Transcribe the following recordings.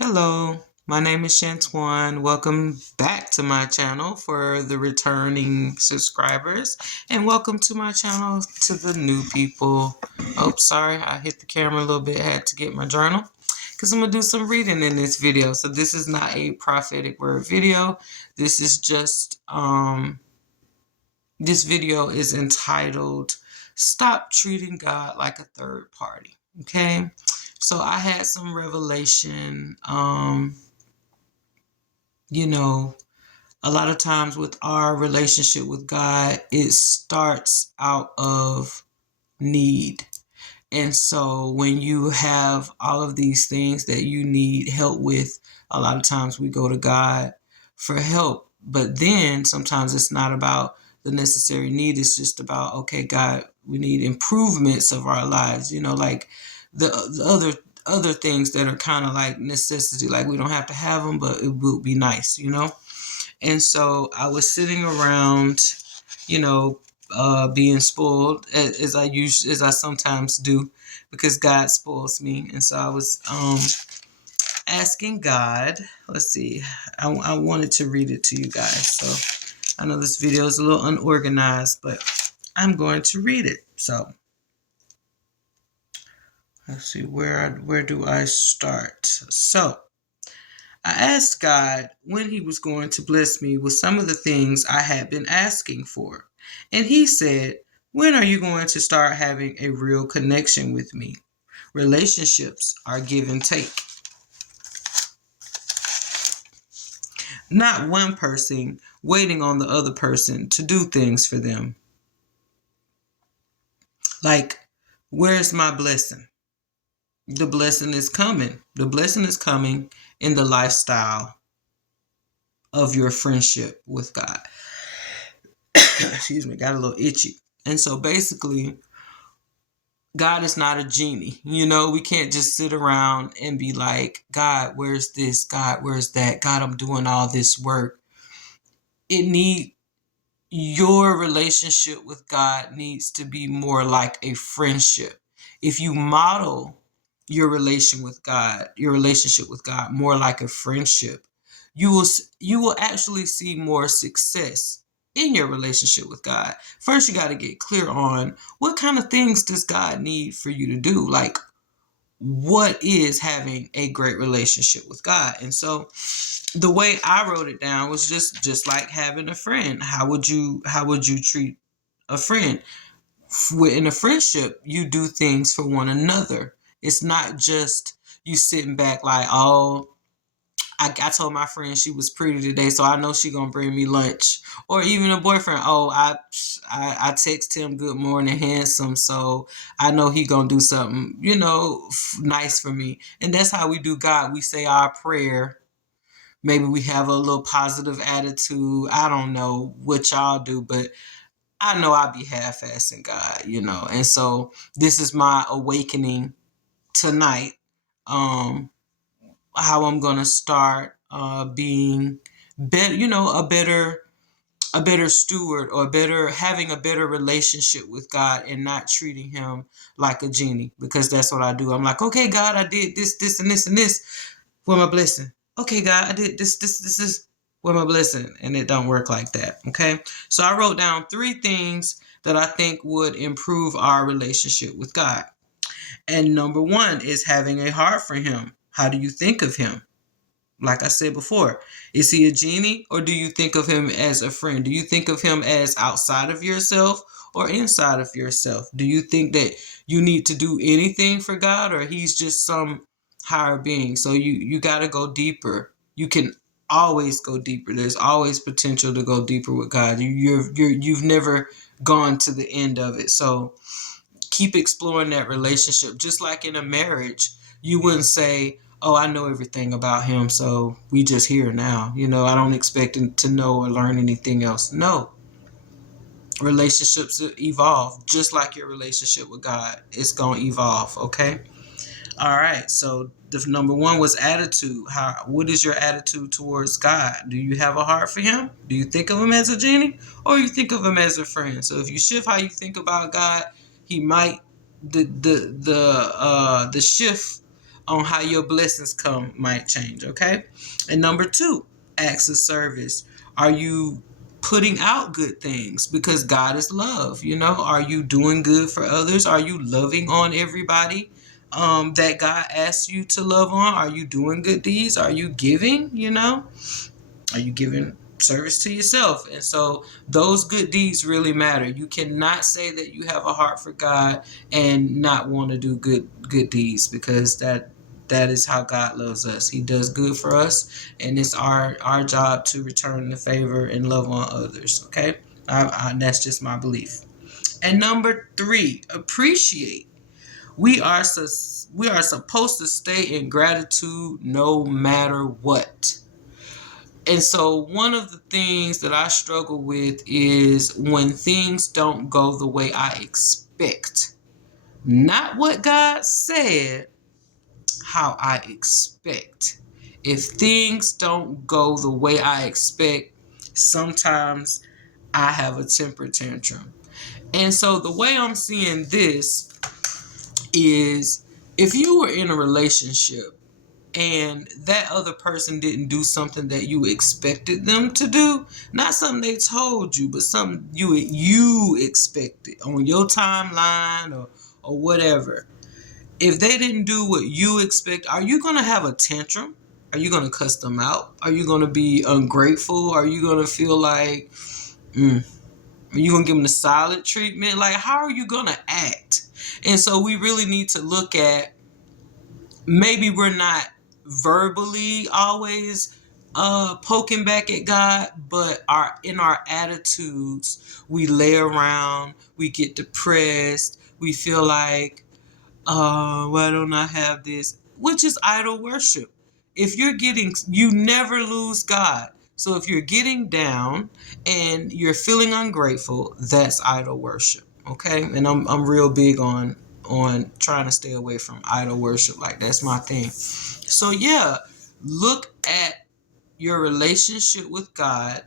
Hello, my name is Shantuan. Welcome back to my channel for the returning subscribers, and welcome to my channel to the new people. Oh, sorry, I hit the camera a little bit. Had to get my journal because I'm gonna do some reading in this video. So this is not a prophetic word video. This is just this video is entitled "Stop Treating God Like a Third Party." Okay. So I had some revelation. You know, a lot of times with our relationship with God, it starts out of need. And so when you have all of these things that you need help with, a lot of times we go to God for help. But then sometimes it's not about the necessary need. It's just about, okay, God, we need improvements of our lives, like the other things that are kind of like necessity, like we don't have to have them, but it would be nice. And so I was sitting around, you know, being spoiled as I sometimes do, because God spoils me. And so I was asking God. Let's see. I wanted to read it to you guys. So I know this video is a little unorganized, but I'm going to read it. So let's see, where do I start? So I asked God when He was going to bless me with some of the things I had been asking for. And He said, "When are you going to start having a real connection with me? Relationships are give and take. Not one person waiting on the other person to do things for them. Like, where's my blessing? The blessing is coming. The blessing is coming in the lifestyle of your friendship with God." Excuse me, got a little itchy. And so basically, God is not a genie. We can't just sit around and be like, "God, where's this? God, where's that? God, I'm doing all this work." It need Your relationship with God needs to be more like a friendship. If you model your relationship with God more like a friendship, you will actually see more success in your relationship with God. First, you got to get clear on what kind of things does God need for you to do? Like, what is having a great relationship with God? And so the way I wrote it down was just like having a friend. How would you treat a friend? In a friendship, you do things for one another. It's not just you sitting back like, "Oh, I told my friend she was pretty today, so I know she gonna bring me lunch." Or even a boyfriend, "Oh, I text him good morning handsome, so I know he gonna do something, nice for me." And that's how we do God. We say our prayer. Maybe we have a little positive attitude. I don't know what y'all do, but I know I be half-assing God. And so this is my awakening tonight. How I'm gonna start being better, a better steward, or having a better relationship with God, and not treating Him like a genie, because that's what I do. I'm like, "Okay, God, I did this, and this, and this. Where my blessing? Okay, God, I did this is where my blessing." And it don't work like that. Okay, so I wrote down 3 things that I think would improve our relationship with God. And number one is having a heart for Him. How do you think of Him? Like I said before, is He a genie, or do you think of Him as a friend? Do you think of Him as outside of yourself or inside of yourself? Do you think that you need to do anything for God, or He's just some higher being? So you got to go deeper. You can always go deeper. There's always potential to go deeper with God. You've never gone to the end of it. So keep exploring that relationship. Just like in a marriage, you wouldn't say, "Oh, I know everything about him, so we just here now. I don't expect him to know or learn anything else." No. Relationships evolve, just like your relationship with God. It's going to evolve, okay? All right. So the number one was attitude. What is your attitude towards God? Do you have a heart for Him? Do you think of Him as a genie, or you think of Him as a friend? So if you shift how you think about God, He might the shift on how your blessings come might change, okay? And number 2, acts of service. Are you putting out good things? Because God is love, Are you doing good for others? Are you loving on everybody that God asks you to love on? Are you doing good deeds? Are you giving, Are you giving service to yourself? And so those good deeds really matter. You cannot say that you have a heart for God and not want to do good deeds, because that is how God loves us. He does good for us, and it's our job to return the favor and love on others. Okay, that's just my belief. And number 3, appreciate. We are supposed to stay in gratitude no matter what. And so one of the things that I struggle with is when things don't go the way I expect. Not what God said, how I expect. If things don't go the way I expect, sometimes I have a temper tantrum. And so the way I'm seeing this is, if you were in a relationship and that other person didn't do something that you expected them to do, not something they told you, but something you expected on your timeline or whatever. If they didn't do what you expect, are you going to have a tantrum? Are you going to cuss them out? Are you going to be ungrateful? Are you going to feel like, are you going to give them the silent treatment? Like, how are you going to act? And so we really need to look at, maybe we're not verbally always poking back at God, but in our attitudes, we lay around, we get depressed, we feel like, why don't I have this? Which is idol worship. You never lose God. So if you're getting down and you're feeling ungrateful, that's idol worship. Okay? And I'm real big on trying to stay away from idol worship. Like, that's my thing. So yeah, look at your relationship with God.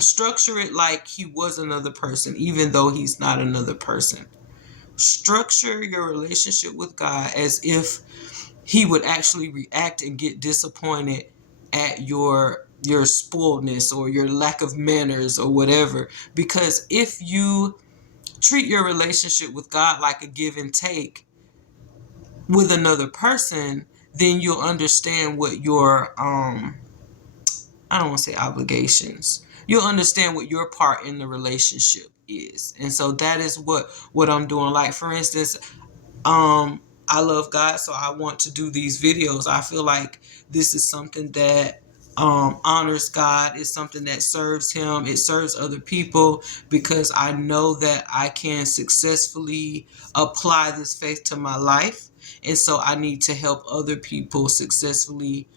Structure it like he was another person, even though he's not another person. Structure your relationship with God as if he would actually react and get disappointed at your spoiledness or your lack of manners or whatever. Because if you treat your relationship with God like a give and take with another person, then you'll understand what your I don't want to say obligations. You'll understand what your part in the relationship is. And so that is what I'm doing. Like, for instance, I love God, so I want to do these videos. I feel like this is something that honors God. It's something that serves him. It serves other people, because I know that I can successfully apply this faith to my life. And so I need to help other people successfully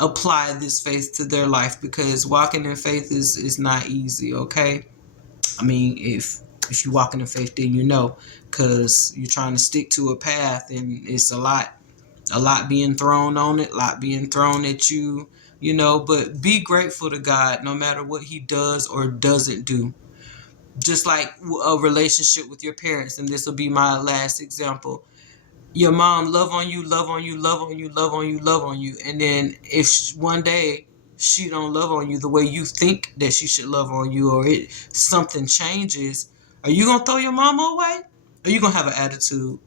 apply this faith to their life, because walking in faith is not easy, okay? I mean, if you walk in faith, then because you're trying to stick to a path, and it's a lot being thrown on it, a lot being thrown at you, but be grateful to God no matter what he does or doesn't do. Just like a relationship with your parents, and this will be my last example. Your mom love on you, love on you, love on you, love on you, love on you. And then if one day she don't love on you the way you think that she should love on you, or something changes, are you going to throw your mama away? Are you going to have an attitude?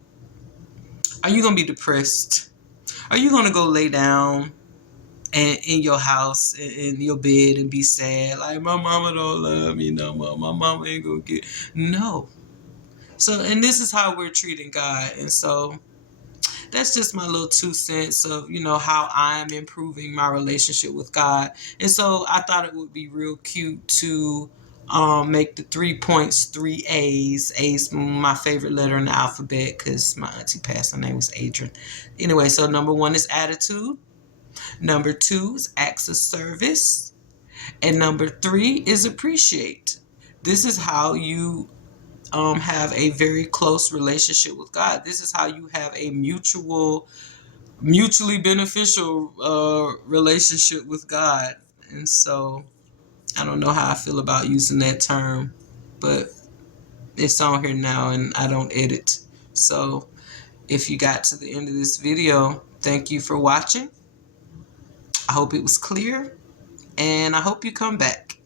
Are you going to be depressed? Are you going to go lay down and in your house, in your bed, and be sad? Like, my mama don't love me no more. My mama ain't going to get... No. So, and this is how we're treating God. And so that's just my little 2 cents of, how I'm improving my relationship with God. And so I thought it would be real cute to make the 3 points 3 A's. A's my favorite letter in the alphabet, because my auntie passed. Her name was Adrian. Anyway, so number 1 is attitude. Number 2 is acts of service. And number 3 is appreciate. This is how you have a very close relationship with God. This is how you have a mutually beneficial relationship with God. And so I don't know how I feel about using that term, but it's on here now and I don't edit. So If you got to the end of this video, thank you for watching. I hope it was clear, and I hope you come back.